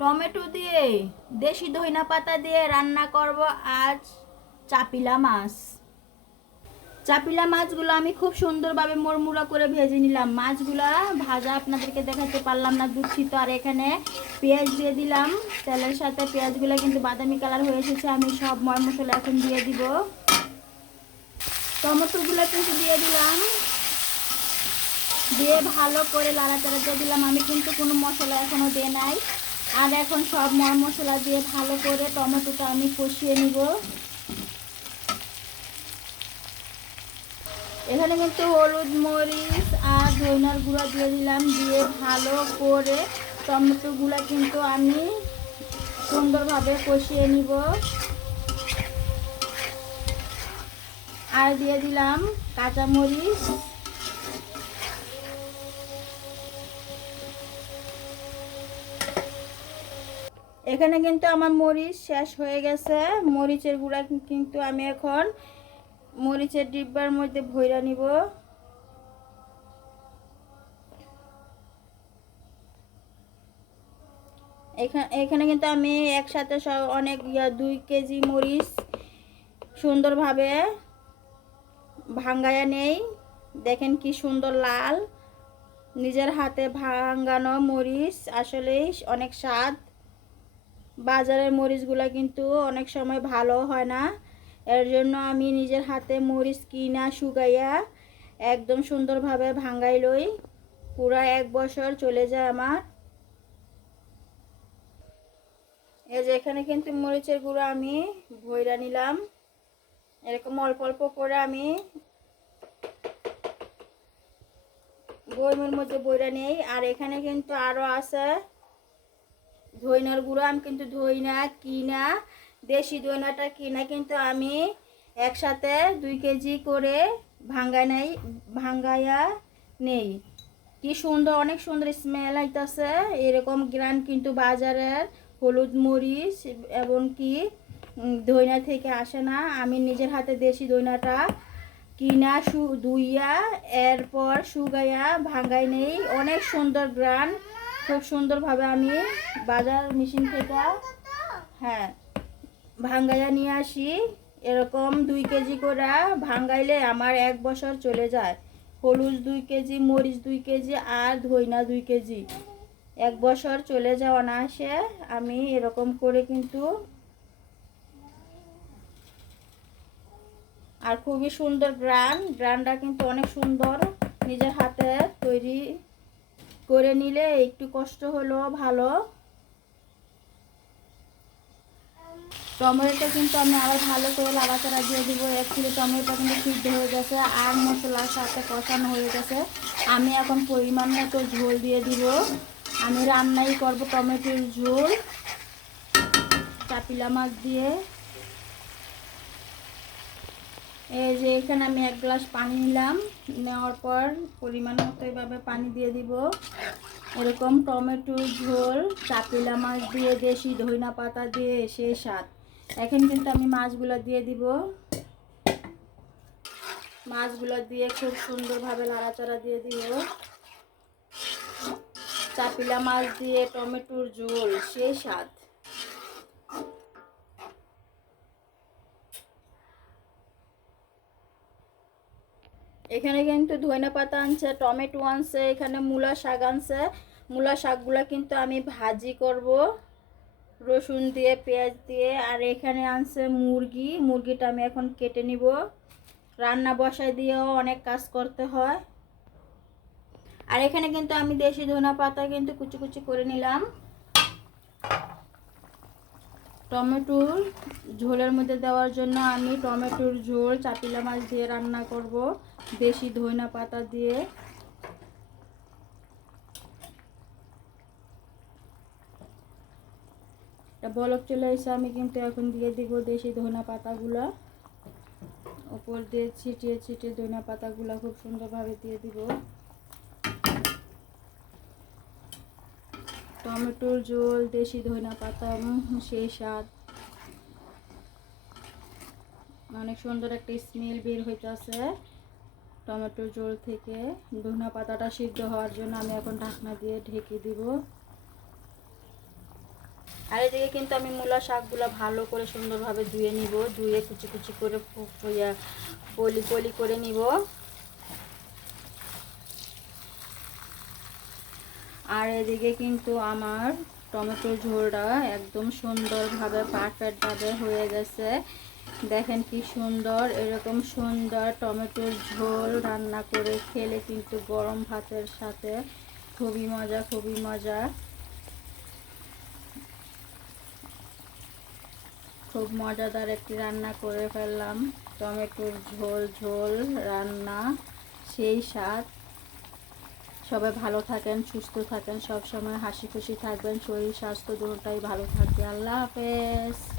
Tomato দিয়ে, দেশি ধইনা পাতা দিয়ে রান্না করব আজ চাপিলা মাছ। চাপিলা মাছগুলো আমি খুব সুন্দরভাবে মোড়মুড়া করে ভেজে নিলাম। মাছগুলা ভাজা আপনাদেরকে দেখাতে পারলাম না, দুঃখিত। আর এখানে পেঁয়াজ দিয়ে দিলাম। তেলের সাথে পেঁয়াজগুলো কিন্তু বাদামি কালার হয়ে এসেছে। আমি সব ময় মশলা এখন দিয়ে দিব। টমেটোগুলো কিন্তু দিয়ে দিলাম। দিয়ে ভালো করে লাড়াচাড়া দিয়ে দিলাম। আমি কিন্তু কোনো মশলা এখনও দিয়ে নাই। আর এখন সব মর মশলা দিয়ে ভালো করে টমেটোটা আমি কষিয়ে নিব। এখানে কিন্তু হলুদ মরিচ আর ধইনার গুঁড়া দিয়ে দিলাম, দিয়ে ভালো করে টমেটোগুলো কিন্তু আমি সুন্দরভাবে কষিয়ে নিব। আর দিয়ে দিলাম কাঁচামরিচ। এখানে কিন্তু আমার মরিচ শেষ হয়ে গেছে। মরিচের গুঁড়া কিন্তু আমি এখন মরিচের ডিব্বার মধ্যে ভইরা নিব। এখানে এখানে কিন্তু আমি একসাথে সব অনেক দুই কেজি মরিচ সুন্দরভাবে ভাঙ্গায়া নেই। দেখেন কি সুন্দর লাল। নিজের হাতে ভাঙ্গানো মরিচ আসলেই অনেক স্বাদ। বাজারের মরিচগুলো কিন্তু অনেক সময় ভালো হয় না। এর জন্য আমি নিজের হাতে মরিচ কিনা শুকাইয়া একদম সুন্দরভাবে ভাঙ্গাই লই। পুরা এক বছর চলে যায় আমার। এই যে এখানে কিন্তু মরিচের গুঁড়ো আমি ভইরা নিলাম। এরকম অল্প অল্প করে আমি বইমের মধ্যে বইরা নেই। আর এখানে কিন্তু আরও আছে ধইনার গুঁড়ো আমি কিন্তু ধইনা কিনা দেশি দইনাটা কিনা কিন্তু আমি একসাথে দুই কেজি করে ভাঙ্গাই নাই ভাঙ্গাইয়া নেই। কি সুন্দর, অনেক সুন্দর স্মেল আইতাছে। এরকম গ্রান কিন্তু বাজারের হলুদ মরিচ এবং কি দইনা থেকে আসে না। আমি নিজের হাতে দেশি দইনাটা কিনা সু, ধুইয়া, এরপর শুকাইয়া ভাঙ্গাই নেই। অনেক সুন্দর গ্রান। খুব সুন্দরভাবে আমি বাজার মেশিন থেকে হ্যাঁ ভাঙ্গাইয়া নিয়ে আসি। এরকম দুই কেজি করে ভাঙ্গাইলে আমার এক বছর চলে যায়। হলুদ দুই কেজি, মরিচ দুই কেজি আর ধইনা দুই কেজি। এক বছর চলে যাওয়া না আসে। আমি এরকম করে কিন্তু আর খুবই সুন্দর গ্রান। গ্রানটা কিন্তু অনেক সুন্দর। নিজের হাতে করে নিলে একটু কষ্ট হলো ভালো। টমেটোটা কিন্তু আমি আবার ভালো করে লাড়াচাড়া দিয়ে দিব। এক কিলো টমেটোটা কিন্তু সিদ্ধ হয়ে গেছে আর মশলার সাথে কষানো হয়ে গেছে। আমি এখন পরিমাণ মতো ঝোল দিয়ে দিব। আমি রান্নাই করব টমেটোর ঝোল। চাপিলা মাছ দিয়ে। এই যে এখানে আমি এক গ্লাস পানি নিলাম। নেওয়ার পর পরিমাণ মতো এভাবে পানি দিয়ে দিব। এরকম টমেটোর ঝোল, চাপিলা মাছ দিয়ে, দেশি ধইনা পাতা দিয়ে, সে স্বাদ। এখন কিন্তু আমি মাছগুলো দিয়ে দিব। মাছগুলো দিয়ে খুব সুন্দরভাবে নাড়াচাড়া দিয়ে দিব। চাপিলা মাছ দিয়ে টমেটোর ঝোল, সে স্বাদ। এখানে কিন্তু ধনে পাতা আনছে, টমেটো আনছে, এখানে মূলা শাক আনছে। মূলা শাকগুলো কিন্তু আমি ভাজি করব, রসুন দিয়ে, পেঁয়াজ দিয়ে। আর এখানে আনছে মুরগি, মুরগিটা আমি এখন কেটে নিব। রান্না বসাই দিয়েও অনেক কাজ করতে হয়। আর এখানে কিন্তু আমি দেশি ধনা পাতা কিন্তু কুচি কুচি করে নিলাম। টমেটোর ঝোলের মধ্যে দেওয়ার জন্য আমি টমেটোর ঝোল, চাপিলা মাছ দিয়ে রান্না করব, দেশি ধইনা পাতা দিয়ে। বলক চলে এসে আমি কিন্তু এখন দিয়ে দিব দেশি ধনা পাতাগুলো। উপর দিয়ে ছিটিয়ে ছিটিয়ে ধনা পাতাগুলো খুব সুন্দরভাবে দিয়ে দিব। টমেটোর ঝোল, দেশি ধনা পাতা সেই স্বাদ। অনেক সুন্দর একটা স্মেল বের হইতেছে টমেটোর ঝোল থেকে। ধনা পাতাটা সিদ্ধ হওয়ার জন্য আমি এখন ঢাকনা দিয়ে ঢেকে দিব। আর এদিকে কিন্তু আমি মূলা শাকগুলো ভালো করে সুন্দরভাবে ধুয়ে নিব, ধুয়ে কুচি কুচি করে পলি পলি করে নিব। আর এদিকে কিন্তু আমার টমেটো ঝোলটা একদম সুন্দরভাবে, পারফেক্টভাবে হয়ে গেছে। দেখেন কি সুন্দর, এরকম সুন্দর টমেটোর ঝোল রান্না করে খেলে কিন্তু গরম ভাতের সাথে খুবই মজা খুবই মজা। খুব মজাদার একটি রান্না করে ফেললাম, টমেটোর ঝোল ঝোল, রান্না, সেই স্বাদ। সবাই ভালো থাকেন, সুস্থ থাকেন, সবসময় হাসি খুশি থাকবেন, শরীর স্বাস্থ্য দুটোটাই ভালো থাকবে। আল্লাহ হাফেজ।